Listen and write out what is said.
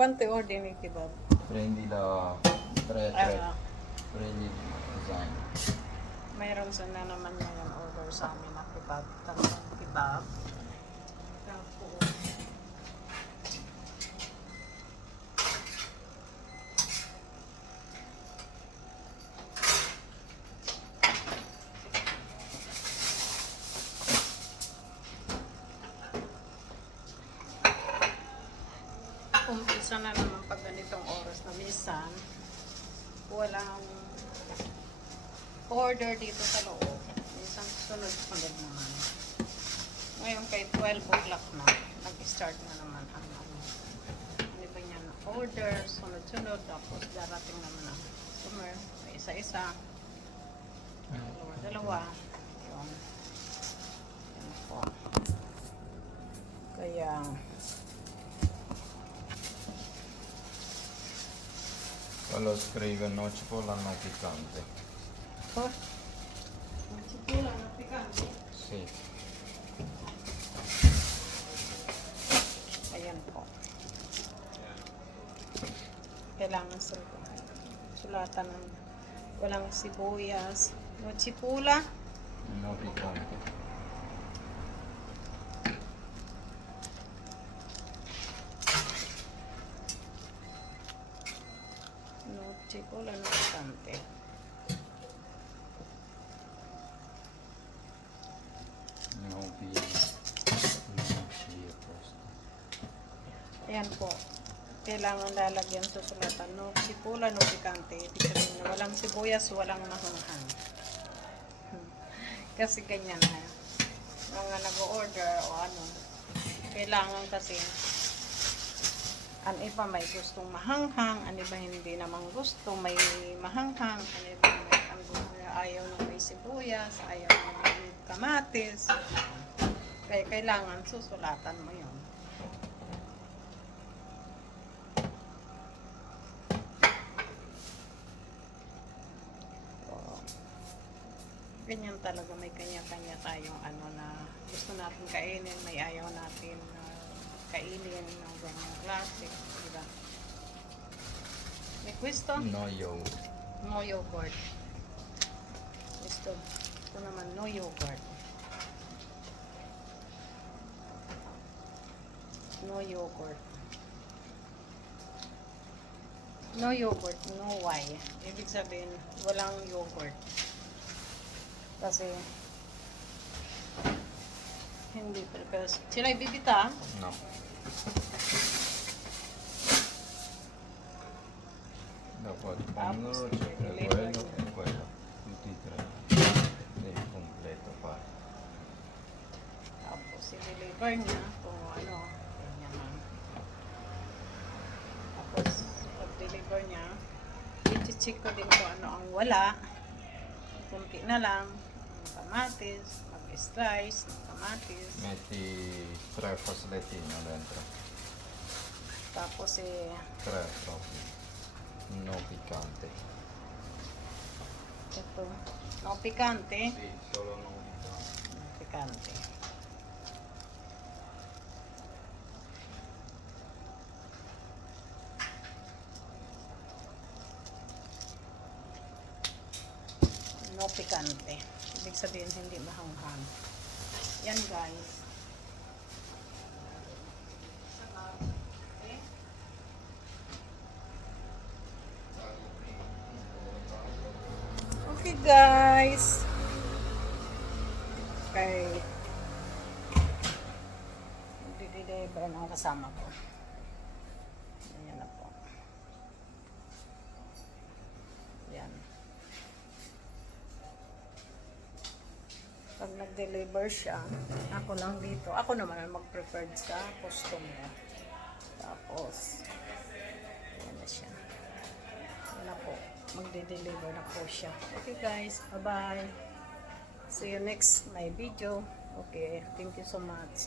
Quante ordini kebab? Prendi la Ah, prendi il design. mayroon sana naman ngayon order sa amin na kebab. Tatlong kebab. Tapos, umpisa na naman pag ganitong oras na minsan, walang order dito sa loob. Minsan sunod-sunod naman. Ngayon kay 12 o'clock na, nag-start na naman ang ano ba niya na order, sunod-sunod, tapos darating naman ang customer, may isa-isa, dalawa, yun. Yan po. Kaya, Quello scrive no cipolla no piccante. oh, ang sipula na pikante. Sì. Ayan po. Kailangan sulatan ng walang sibuyas, no chipula, No piccante. no chipula, no picante. No pia. No pia posto. Ayan po. Kailangan lalagyan susulatan no chipula, no picante. Ibig sabihin na walang sibuyas, walang mahanghang. Kasi ganyan na. Mga nag-order o ano. Kailangan kasi ang iba may gustong mahanghang, ang iba hindi naman gusto may mahanghang, ang iba may ayaw ng may sibuyas, ayaw ng may kamatis. Kaya kailangan susulatan mo yun. So, ganyan talaga, may kanya-kanya tayong ano na gusto natin kainin, may ayaw natin kainin ng ganyang klase, diba? May questo? No yogurt. No yogurt. Ito naman, no yogurt. No yogurt. No yogurt, no why. Ibig sabihin, walang yogurt. Kasi, hindi prepared. Sila ibibita? No. Dopo il pomodoro c'è quello e quello. Tutti e tre. Devi completo fare. Tapos, i-deliver niya kung ano. Ganyan lang. Tapos, pag-deliver niya, i-check ko din kung ano ang wala. Kunti na lang. Ang kamatis, mag-slice ng kamatis. Metti 3 fazzolettini dentro. Tapos, 3 proprio. No piccante. ito, no picante. Sì, solo no piccante. No picante. No picante. Ibig sabihin hindi mahanghang. Yan guys. Okay guys. Okay. Magdi-deliver ng kasama ko. Ayan na po. Yan. Pag nag-deliver siya, ako lang dito. Ako naman ang mag-prepared sa customer. Tapos, ayan na siya. Ayan na po. Magde-deliver na po siya. Okay guys, bye-bye. See you next my video. Okay, thank you so much.